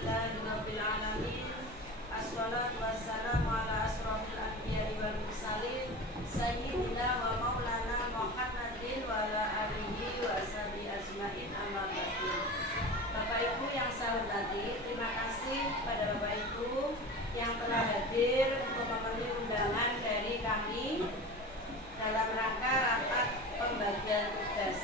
Alhamdulillahirabbil alamin. Assalatu wassalamu ala asrofil anbiya'i wal mursalin sayyidina wa maulana Muhammadin wa ala alihi wa sahbihi ajmain, amma ba'du. Bapak Ibu yang saya hormati, terima kasih pada Bapak Ibu yang telah hadir untuk memenuhi undangan dari kami dalam rangka rapat pembagian tugas.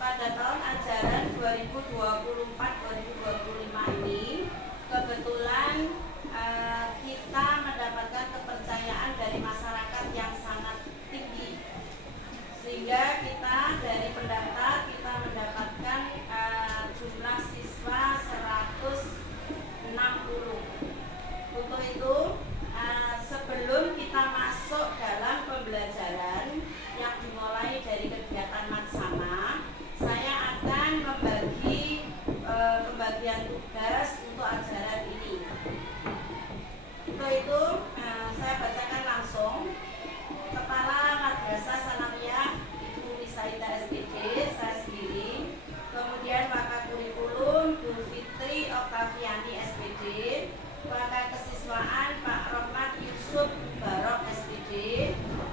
Pada tahun ajaran 2024-2025 ini kebetulan kita mendapatkan kepercayaan dari masyarakat yang sangat tinggi, sehingga kita dari pendaftar kita mendapatkan jumlah siswa 160. Untuk itu sebelum kita masuk dalam pembelajaran yang dimulai dari kegiatan Matsama, saya akan membagi pembagian tugas untuk ajaran ini. Untuk itu saya bacakan langsung. Kepala Madrasah Sanawiyah Ibu Nisaidah SPD, saya sendiri. Kemudian Wakil Kurikulum Bu Fitri Oktaviani SPD, Wakil Kesiswaan Pak Rohmat Yusuf Barok SPD,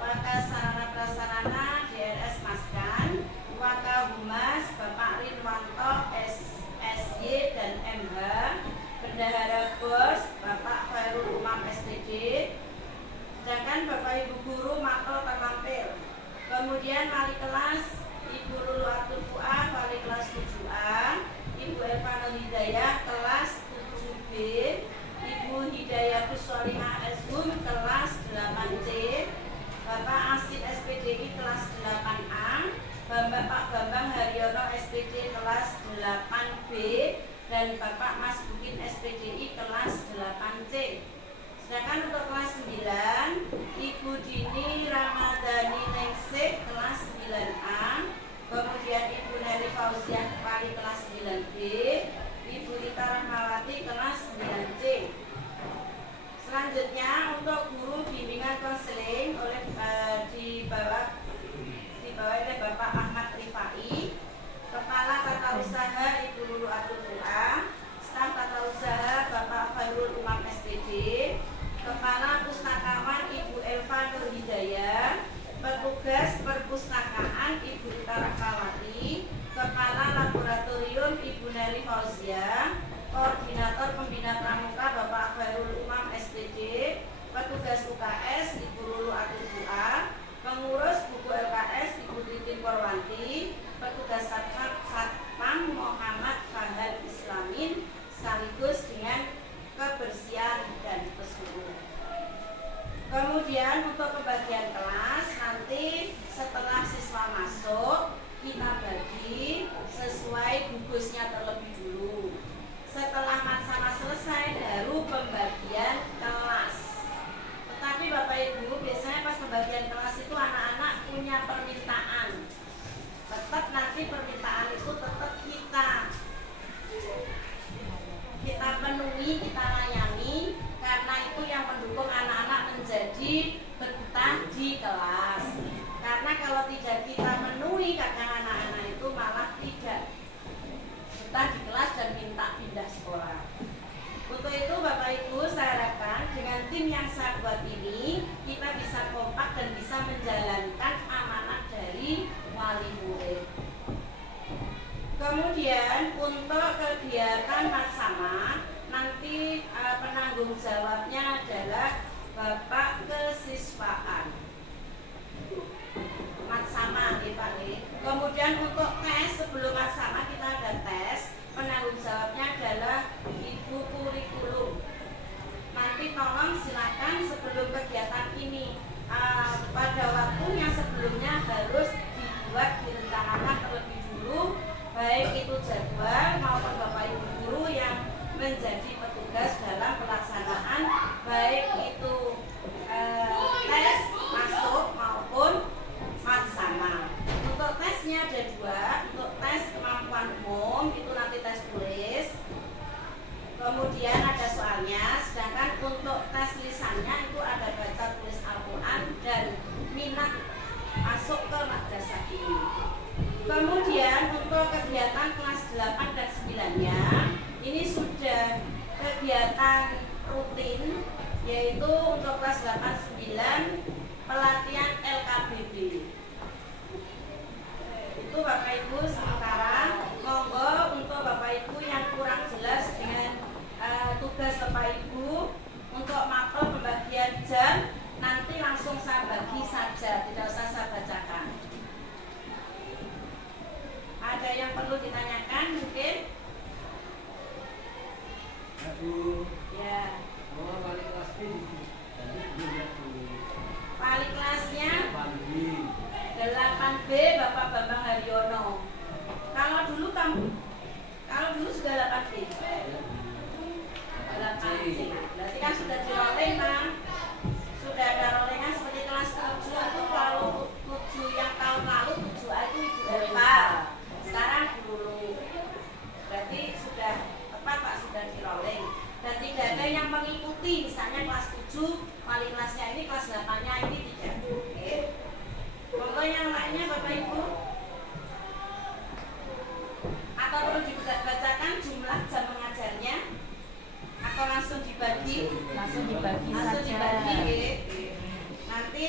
Wakil Sarana Prasarana DRS Maskan, Wakil Humas Bapak Rinwanto SSY dan MH, Bendahara Bos Bapak Khairul Umam SPD, sedangkan Bapak Ibu Guru makro terlampir. Kemudian wali kelas Ibu Lulu Abdul Fuad, wali kelas 7A, Ibu Eva Nur Hidayah kelas 7B, Ibu Hidayah Bussolihah Ashum kelas 8C, Bapak Asid SPDI kelas 8A, Pak Bambang Haryono SPD kelas 8B, dan Bapak Mas Bukin SPDI kelas 8C. Sedangkan untuk kelas 9, Ibu Dini Ramadhani Ningsih kelas 9A, kemudian Ibu Neri Fauziah wali kelas 9B, Ibu Rita Rahmawati kelas 9C. Selanjutnya untuk guru bimbingan konseling dibawa oleh Bapak Ahmad Rifai, Kepala Tata Usaha Ibu Lulu Abdul Fuad, Staf Tata Usaha Bapak Khairul Umam SPD, Kepala Pustakawan Ibu Elva Nur Hidayah, Petugas Perpustakaan Ibu Rita Rahmawati, Kepala Laboratorium Ibu Neri Fauziah, Koordinator Pembina Pramuka Bapak Khairul Umam SPD, Petugas UKS Ibu Lulu Abdul Fuad, Pengurus buku LKS Ibu Titin Korwanti, Petugas Satpam Muhammad Fahad Islamin, sekaligus dengan kebersihan dan pesuruh. Kemudian untuk pembagian kelas, nanti setelah siswa masuk kita bagi sesuai gugusnya terlebih dulu. Setelah Matsama selesai baru pembagian kelas. Tetapi Bapak Ibu, biasanya pas pembagian kelas itu anak-anak punya permintaan. Tetap nanti permintaan itu tetap kita penuhi, kita layani, karena itu yang mendukung anak-anak menjadi betah di kelas. Karena kalau tidak kita penuhi, kadang anak-anak itu malah tidak betah di kelas dan minta pindah sekolah. Untuk itu Bapak Ibu, saya harapkan dengan tim yang saya buat ini kita bisa kompak dan bisa menjalankan amanat dari wali murid. Kemudian untuk kegiatan Matsama nanti penanggung jawabnya adalah Bapak Kesiswaan Matsama, Pak. Kemudian untuk tes sebelum Matsama kita ada tes. Penanggung jawabnya adalah Ibu Kurikulum. Nanti tolong silakan sebelum kegiatan ini pada waktunya sebelumnya harus dibuat, direncanakan terlebih dulu, baik itu jadwal maupun Bapak Ibu guru yang menjadi petugas dalam pelaksanaan baik itu tes masuk maupun Matsama. Untuk tesnya ada dua. Untuk tes kemampuan umum itu nanti tes tulis, kemudian ada soalnya. Sedangkan untuk tes lisannya itu ada baca tulis Al-Quran dan minat masuk ke madrasah ini. Kemudian untuk kegiatan kelas 8 dan 9-nya ini sudah kegiatan rutin, yaitu untuk kelas 8-9 pelatihan LKBD. Itu Bapak Ibu sementara. Monggo untuk Bapak Ibu yang kurang jelas dengan tugas Bapak Ibu untuk mapel pembagian jam, nanti langsung saya bagi saja, tidak usah saya bacakan. Ada yang perlu ditanyakan mungkin? Ya. Wali kelasnya 8B Bapak Bambang Haryono. Kalau dulu sudah 8B. 8C. Berarti kan sudah di rolling, Bang. Sudah ada rollingan seperti kelas 7 itu, kalau 7 yang tahun lalu 7A itu Ibu Elva. Sekarang dulu. Berarti sudah tepat Pak, sudah di rolling. Dan tidak ada yang mengikuti, misalnya kelas 7 wali kelasnya ini, kelas 8-nya ini tidak. Oke. Monggo yang lainnya Bapak Ibu. Atau perlu dibacakan jumlah jam mengajarnya? Atau langsung dibagi? Langsung dibagi saja. Nanti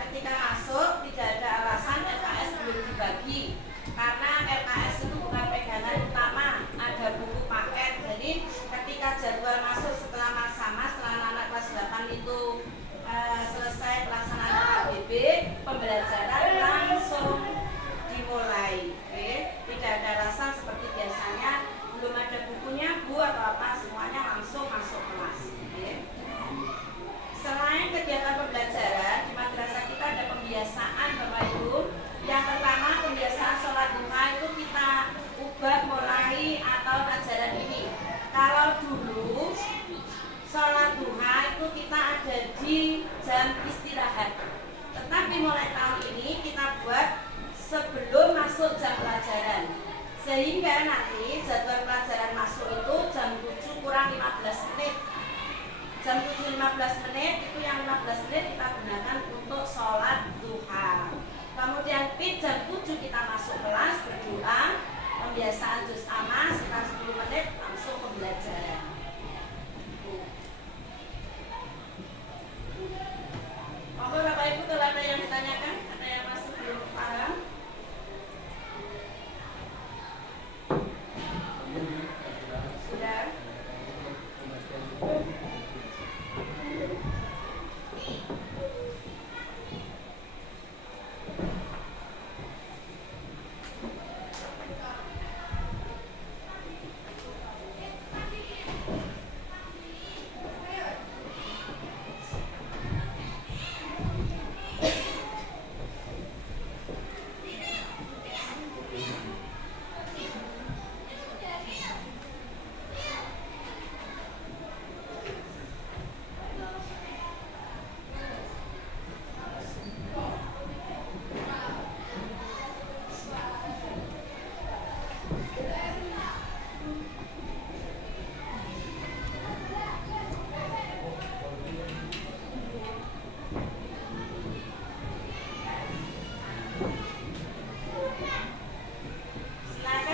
ketika masuk tidak ada alasan LKS belum dibagi, karena LKS itu bukan pegangan utama, ada buku paket. Jadi ketika jadwal masuk setelah Marsama, setelah anak kelas 8 itu selesai pelaksanaan KBB, pembelajaran langsung dimulai. Oke. Tidak ada alasan seperti biasanya belum ada bukunya Bu atau apa, semuanya langsung masuk kelas. Oke. Selain kegiatan pembelajaran di madrasah kita ada pembiasaan Bapak Ibu. Yang pertama pembiasaan sholat duha itu kita ubah mulai atau ajaran ini. Kalau dulu sholat duha itu kita ada di jam istirahat, tetapi mulai tahun ini kita buat sebelum masuk jam pelajaran, sehingga nanti jadwal pelajaran masuk itu jam 7 kurang 15 menit. Jam 7.15 menit itu yang 15 menit kita gunakan untuk sholat duha. Kemudian jam 7 kita masuk kelas berdoa, pembiasaan juz amma sekitar 10 menit langsung pembelajaran. Monggo Bapak Ibu kalau ada yang ditanyakan, ada yang masih belum paham? Sudah?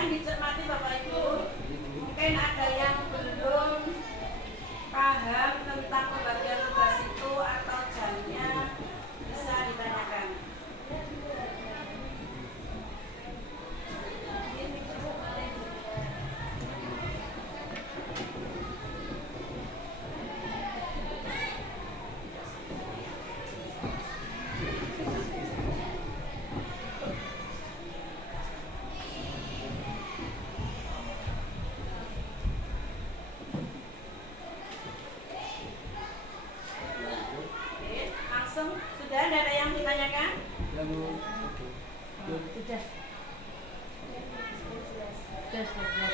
Dicermati Bapak Ibu, mungkin ada yang belum paham tentang pembagian tugas itu atau jamnya, bisa ditanyakan. Sudah ada yang ditanyakan? Sudah. Sudah.